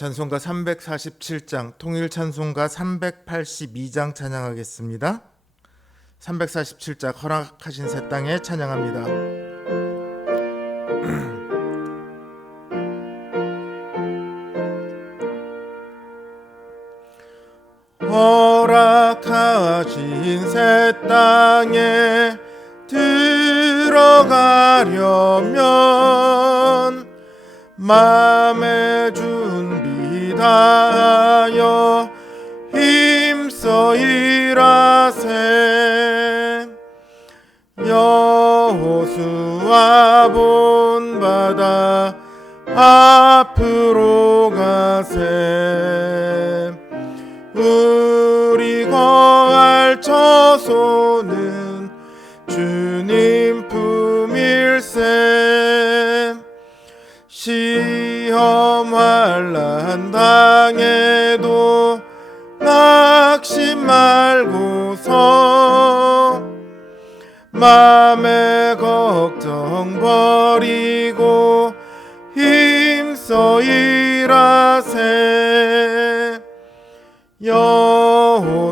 찬송가 347장, 통일 찬송가 382장 찬양하겠습니다. 347장 허락하신 새 땅에 찬양합니다. 허락하신 새 땅에 들어가려면 마음의 준비 다하여 힘써 일하세. 여호수아 본바다 앞으로 가세. 우리 거할 처소는 주님 품일세. 시험 환난 당해도 낙심 말고서 맘의 걱정 버리고 힘써 일하세. 여호수아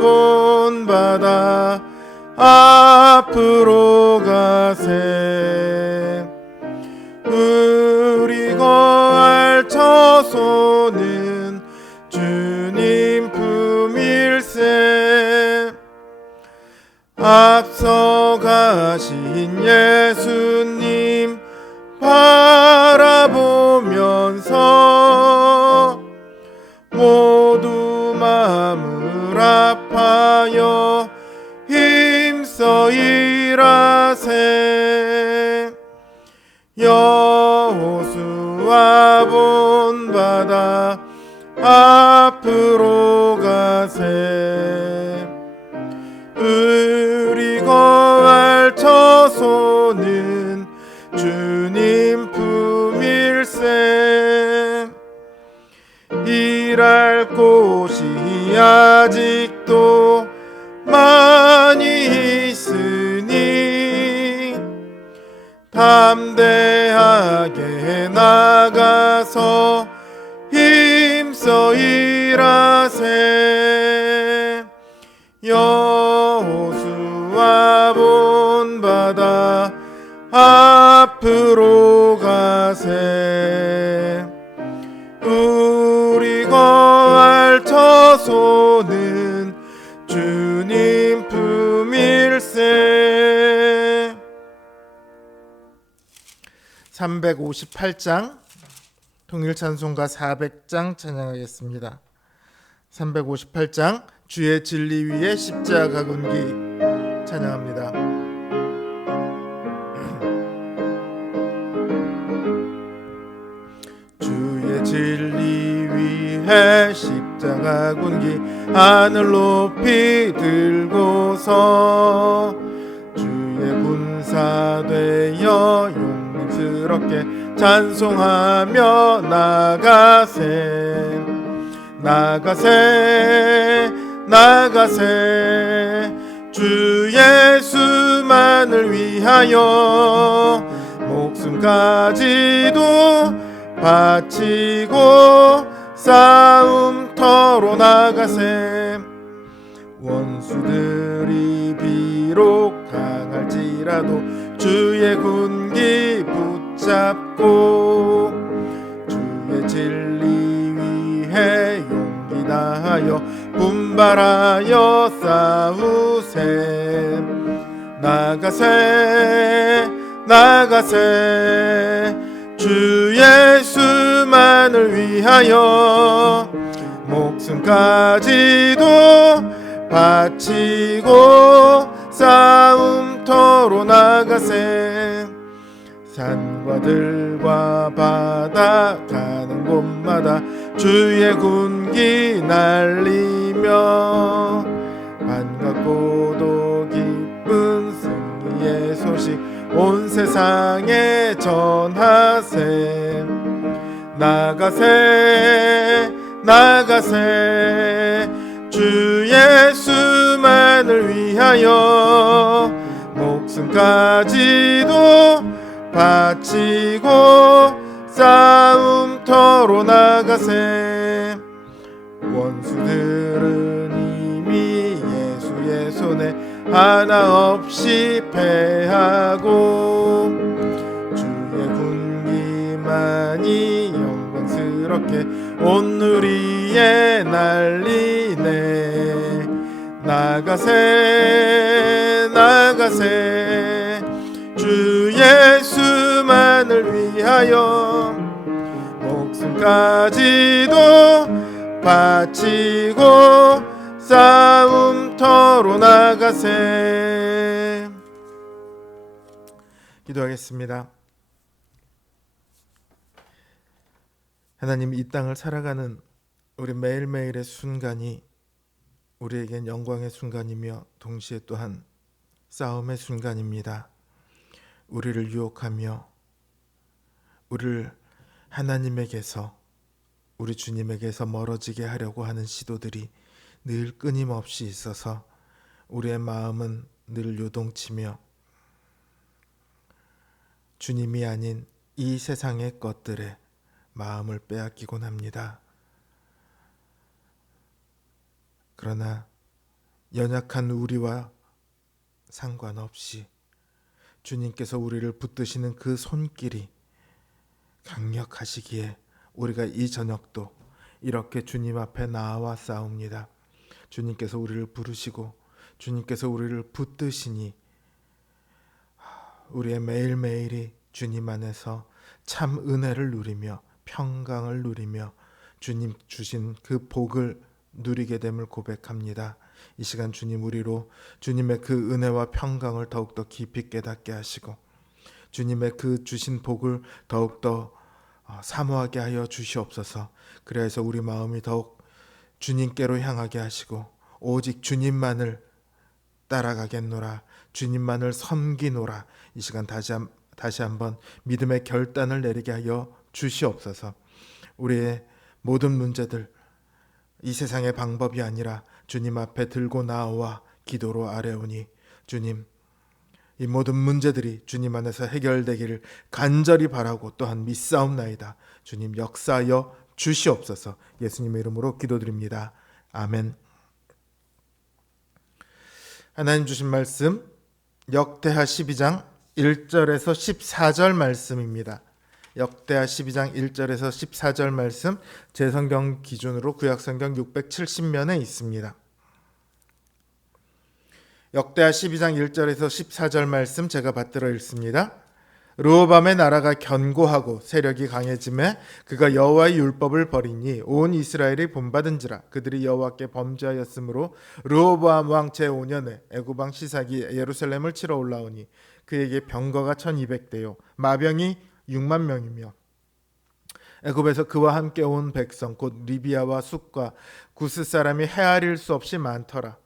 본바다 앞으로 가세. 우리 거할 처소는 주님 품일세. 앞서 가신 예수님 바라보면서 모두 마음을 아파여 힘써 일하세. 여호수아 본바다 앞으로 가세. 우리 거할 처소는 주님 품일세. 일할 곳이 아직도 많이 있으니 담대하게 나가서 힘써 일하세. 여호수아 본바다 앞으로 가세. 우리 거할 처소는 주님 품일세. 358장 통일찬송가 400장 찬양하겠습니다. 358장 주의 진리 위에 십자가 군기 찬양합니다. 주의 진리 위에 십자가 군기 하늘 높이 들고서 주의 군사 되어 용맹스럽게 찬송하며 나가세. 나가세 나가세. 주 예수만을 위하여 목숨까지도 바치고 싸움터로 나가세. 원수들이 비록 강할지라도 주의 군기 붙잡고 주의 진리 위해 용기 다하여 분발하여 싸우세. 나가세 나가세. 주 예수만을 위하여 목숨까지도 바치고 싸움터로 나가세. 산과 들과 바다 가는 곳마다 주의 군기 날리며 반갑고도 기쁜 승리의 소식 온 세상에 전하세. 나가세 나가세. 주 예수만을 위하여 목숨까지도 바치고 싸움터로 터로 나가세. 원수들은 이미 예수의 손에 하나 없이 패하고 주의 군기만이 영광스럽게 온 누리에 날리네. 나가세 나가세 주 예수만을 위하여 목숨까지도 바치고 싸움터로 나가세. 기도하겠습니다. 하나님, 이 땅을 살아가는 우리 매일매일의 순간이 우리에겐 영광의 순간이며 동시에 또한 싸움의 순간입니다. 우리를 유혹하며 우리를 하나님에게서, 우리 주님에게서 멀어지게 하려고 하는 시도들이 늘 끊임없이 있어서 우리의 마음은 늘 요동치며 주님이 아닌 이 세상의 것들에 마음을 빼앗기곤 합니다. 그러나 연약한 우리와 상관없이 주님께서 우리를 붙드시는 그 손길이 강력하시기에 우리가 이 저녁도 이렇게 주님 앞에 나와 싸웁니다. 주님께서 우리를 부르시고 주님께서 우리를 붙드시니 우리의 매일매일이 주님 안에서 참 은혜를 누리며 평강을 누리며 주님 주신 그 복을 누리게 됨을 고백합니다. 이 시간 주님, 우리로 주님의 그 은혜와 평강을 더욱더 깊이 깨닫게 하시고 주님의 그 주신 복을 더욱더 사모하게 하여 주시옵소서. 그래서 우리 마음이 더욱 주님께로 향하게 하시고 오직 주님만을 따라가겠노라, 주님만을 섬기노라. 이 시간 다시 한번 믿음의 결단을 내리게 하여 주시옵소서. 우리의 모든 문제들, 이 세상의 방법이 아니라 주님 앞에 들고 나와 기도로 아뢰오니 주님, 이 모든 문제들이 주님 안에서 해결되기를 간절히 바라고 또한 믿사옵나이다. 주님, 역사하여 주시옵소서. 예수님의 이름으로 기도드립니다. 아멘. 하나님 주신 말씀 역대하 12장 1절에서 14절 말씀입니다. 역대하 12장 1절에서 14절 말씀, 제 성경 기준으로 구약성경 670면에 있습니다. 역대하 12장 1절에서 14절 말씀 제가 받들어 읽습니다. 르호밤의 나라가 견고하고 세력이 강해짐에 그가 여호와의 율법을 버리니 온 이스라엘이 본받은지라. 그들이 여호와께 범죄하였으므로 르호보암 왕 제5년에 애굽 왕 시삭이 예루살렘을 치러 올라오니 그에게 병거가 1200대요 마병이 6만 명이며 애굽에서 그와 함께 온 백성 곧 리비아와 숫과 구스 사람이 헤아릴 수 없이 많더라.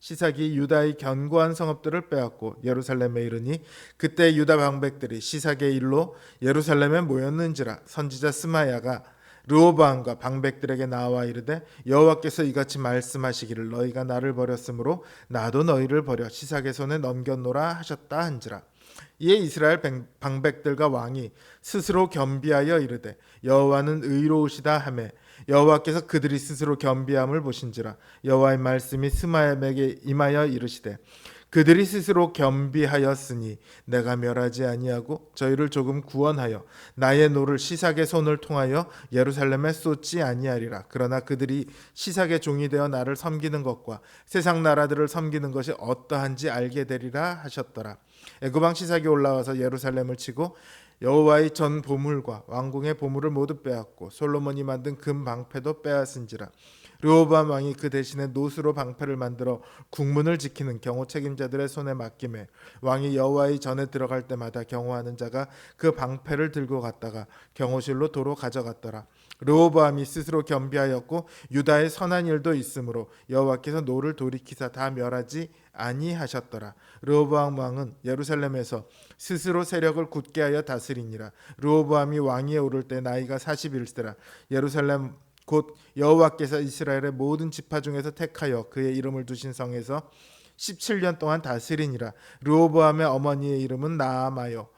시삭이 유다의 견고한 성읍들을 빼앗고 예루살렘에 이르니 그때 유다 방백들이 시삭의 일로 예루살렘에 모였는지라. 선지자 스마야가 르호보암과 방백들에게 나와 이르되 여호와께서 이같이 말씀하시기를 너희가 나를 버렸으므로 나도 너희를 버려 시삭의 손에 넘겼노라 하셨다 한지라. 이에 이스라엘 방백들과 왕이 스스로 겸비하여 이르되 여호와는 의로우시다 하매 여호와께서 그들이 스스로 겸비함을 보신지라. 여호와의 말씀이 스마야에게 임하여 이르시되 그들이 스스로 겸비하였으니 내가 멸하지 아니하고 저희를 조금 구원하여 나의 노를 시삭의 손을 통하여 예루살렘에 쏟지 아니하리라. 그러나 그들이 시삭의 종이 되어 나를 섬기는 것과 세상 나라들을 섬기는 것이 어떠한지 알게 되리라 하셨더라. 애굽 왕 시삭이 올라와서 예루살렘을 치고 여호와의 전 보물과 왕궁의 보물을 모두 빼앗고 솔로몬이 만든 금 방패도 빼앗은지라. 르호보암 왕이 그 대신에 노수로 방패를 만들어 국문을 지키는 경호 책임자들의 손에 맡기매 왕이 여호와의 전에 들어갈 때마다 경호하는 자가 그 방패를 들고 갔다가 경호실로 도로 가져갔더라. 르호보암이 스스로 겸비하였고 유다의 선한 일도 있으므로 여호와께서 노를 돌이키사 다 멸하지 아니하셨더라. 르호보암 왕은 예루살렘에서 스스로 세력을 굳게 하여 다스리니라. 르호보암이 왕위에 오를 때 나이가 41세라. 예루살렘 곧 여호와께서 이스라엘의 모든 지파 중에서 택하여 그의 이름을 두신 성에서 17년 동안 다스리니라. 르호보암의 어머니의 이름은 나아마요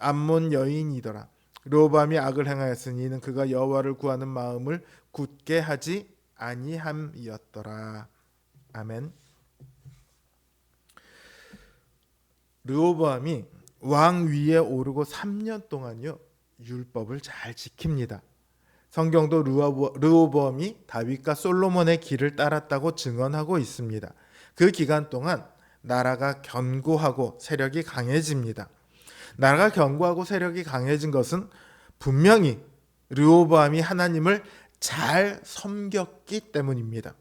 암몬 여인이더라. 르호보암이 악을 행하였으니 이는 그가 여호와를 구하는 마음을 굳게 하지 아니함이었더라. 아멘. 르호보암이 왕 위에 오르고 3년 동안요 율법을 잘 지킵니다. 성경도 르호보암이 다윗과 솔로몬의 길을 따랐다고 증언하고 있습니다. 그 기간 동안 나라가 견고하고 세력이 강해집니다. 나라가 견고하고 세력이 강해진 것은 분명히 르호보암이 하나님을 잘 섬겼기 때문입니다.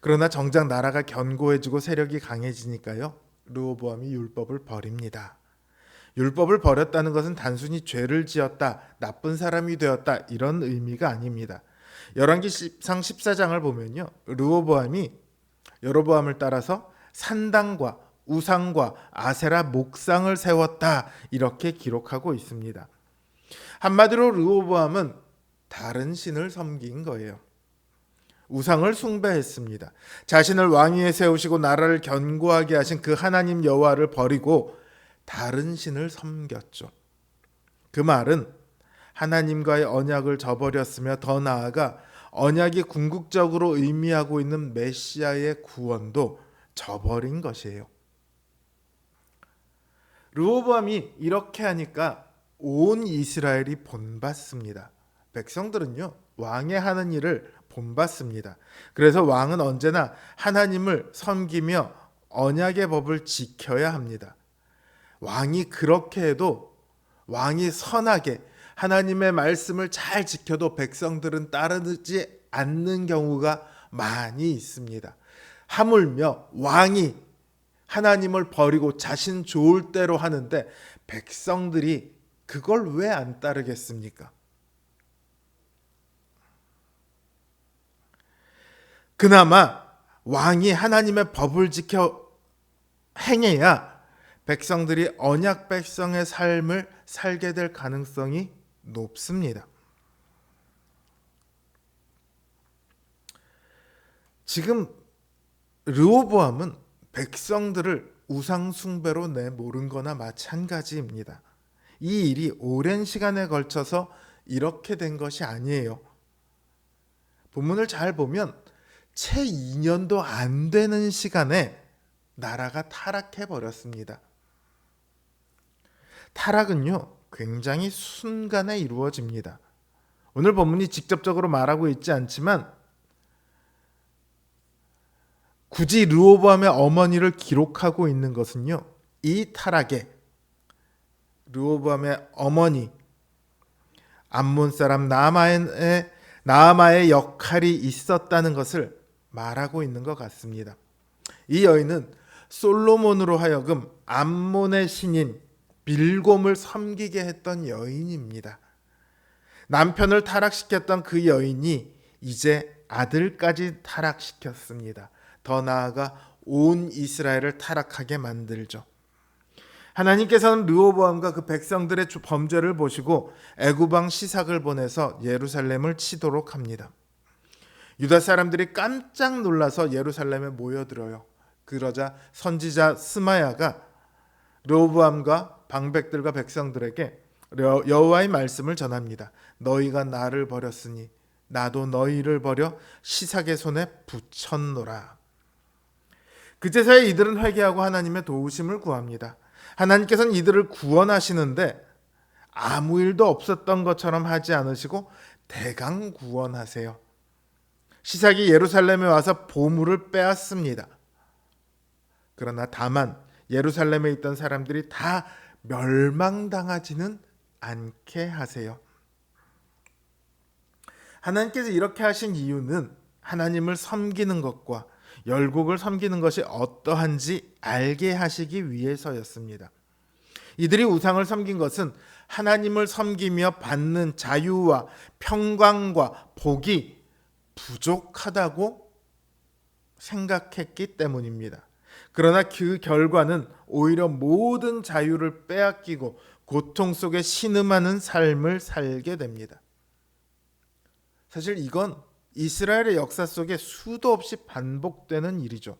그러나 정작 나라가 견고해지고 세력이 강해지니까요 르호보암이 율법을 버립니다. 율법을 버렸다는 것은 단순히 죄를 지었다, 나쁜 사람이 되었다 이런 의미가 아닙니다. 열왕기상 14장을 보면요 르호보암이 여로보암을 따라서 산당과 우상과 아세라 목상을 세웠다 이렇게 기록하고 있습니다. 한마디로 르호보암은 다른 신을 섬긴 거예요. 우상을 숭배했습니다. 자신을 왕위에 세우시고 나라를 견고하게 하신 그 하나님 여호와를 버리고 다른 신을 섬겼죠. 그 말은 하나님과의 언약을 저버렸으며 더 나아가 언약이 궁극적으로 의미하고 있는 메시아의 구원도 저버린 것이에요. 르호보암이 이렇게 하니까 온 이스라엘이 본받습니다. 백성들은요 왕의 하는 일을 본받습니다. 그래서 왕은 언제나 하나님을 섬기며 언약의 법을 지켜야 합니다. 왕이 그렇게 해도 왕이 선하게 하나님의 말씀을 잘 지켜도 백성들은 따르지 않는 경우가 많이 있습니다. 하물며 왕이 하나님을 버리고 자신 좋을 대로 하는데 백성들이 그걸 왜 안 따르겠습니까? 그나마 왕이 하나님의 법을 지켜 행해야 백성들이 언약 백성의 삶을 살게 될 가능성이 높습니다. 지금 르호보암은 백성들을 우상 숭배로 내모른 거나 마찬가지입니다. 이 일이 오랜 시간에 걸쳐서 이렇게 된 것이 아니에요. 본문을 잘 보면 채 2년도 안 되는 시간에 나라가 타락해 버렸습니다. 타락은요 굉장히 순간에 이루어집니다. 오늘 본문이 직접적으로 말하고 있지 않지만 굳이 르호보암의 어머니를 기록하고 있는 것은요 이 타락에 르호보암의 어머니 암몬 사람 나아마의 역할이 있었다는 것을 말하고 있는 것 같습니다. 이 여인은 솔로몬으로 하여금 암몬의 신인 빌곰을 섬기게 했던 여인입니다. 남편을 타락시켰던 그 여인이 이제 아들까지 타락시켰습니다. 더 나아가 온 이스라엘을 타락하게 만들죠. 하나님께서는 르호보암과 그 백성들의 범죄를 보시고 애굽왕 시삭을 보내서 예루살렘을 치도록 합니다. 유다 사람들이 깜짝 놀라서 예루살렘에 모여들어요. 그러자 선지자 스마야가 르호보암과 방백들과 백성들에게 여호와의 말씀을 전합니다. 너희가 나를 버렸으니 나도 너희를 버려 시삭의 손에 붙였노라. 그제서야 이들은 회개하고 하나님의 도우심을 구합니다. 하나님께서는 이들을 구원하시는데 아무 일도 없었던 것처럼 하지 않으시고 대강 구원하세요. 시삭이 예루살렘에 와서 보물을 빼앗습니다. 그러나 다만 예루살렘에 있던 사람들이 다 멸망당하지는 않게 하세요. 하나님께서 이렇게 하신 이유는 하나님을 섬기는 것과 열국을 섬기는 것이 어떠한지 알게 하시기 위해서였습니다. 이들이 우상을 섬긴 것은 하나님을 섬기며 받는 자유와 평강과 복이 부족하다고 생각했기 때문입니다. 그러나 그 결과는 오히려 모든 자유를 빼앗기고 고통 속에 신음하는 삶을 살게 됩니다. 사실 이건 이스라엘의 역사 속에 수도 없이 반복되는 일이죠.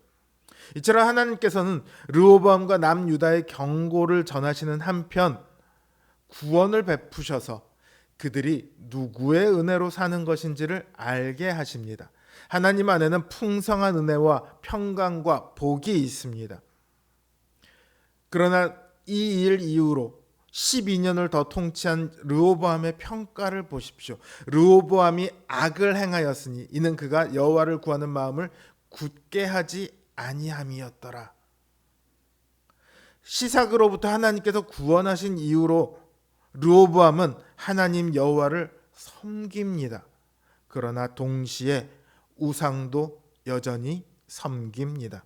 이처럼 하나님께서는 르호보암과 남유다의 경고를 전하시는 한편 구원을 베푸셔서 그들이 누구의 은혜로 사는 것인지를 알게 하십니다. 하나님 안에는 풍성한 은혜와 평강과 복이 있습니다. 그러나 이 일 이후로 12년을 더 통치한 르호보암의 평가를 보십시오. 르호보암이 악을 행하였으니 이는 그가 여호와를 구하는 마음을 굳게 하지 아니함이었더라. 시삭으로부터 하나님께서 구원하신 이후로 르호보암은 하나님 여호와를 섬깁니다. 그러나 동시에 우상도 여전히 섬깁니다.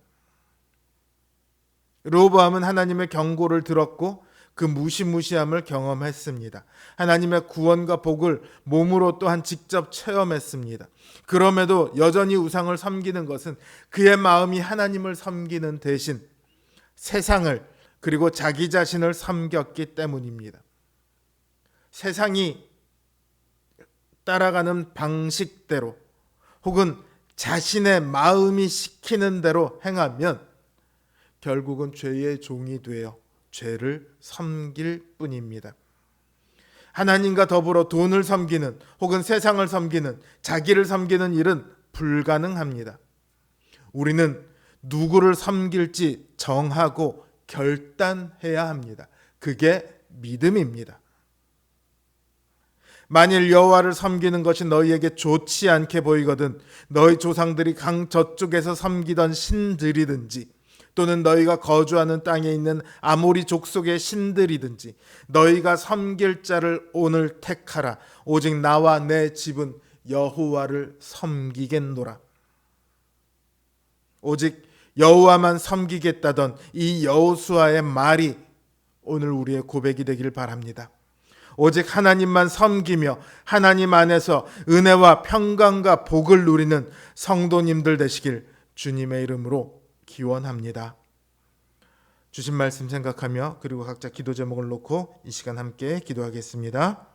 르호보암은 하나님의 경고를 들었고 그 무시무시함을 경험했습니다. 하나님의 구원과 복을 몸으로 또한 직접 체험했습니다. 그럼에도 여전히 우상을 섬기는 것은 그의 마음이 하나님을 섬기는 대신 세상을 그리고 자기 자신을 섬겼기 때문입니다. 세상이 따라가는 방식대로 혹은 자신의 마음이 시키는 대로 행하면 결국은 죄의 종이 되어 죄를 섬길 뿐입니다. 하나님과 더불어 돈을 섬기는 혹은 세상을 섬기는 자기를 섬기는 일은 불가능합니다. 우리는 누구를 섬길지 정하고 결단해야 합니다. 그게 믿음입니다. 만일 여호와를 섬기는 것이 너희에게 좋지 않게 보이거든 너희 조상들이 강 저쪽에서 섬기던 신들이든지 또는 너희가 거주하는 땅에 있는 아모리 족속의 신들이든지 너희가 섬길 자를 오늘 택하라. 오직 나와 내 집은 여호와를 섬기겠노라. 오직 여호와만 섬기겠다던 이 여호수아의 말이 오늘 우리의 고백이 되길 바랍니다. 오직 하나님만 섬기며 하나님 안에서 은혜와 평강과 복을 누리는 성도님들 되시길 주님의 이름으로 기원합니다. 주신 말씀 생각하며 그리고 각자 기도 제목을 놓고 이 시간 함께 기도하겠습니다.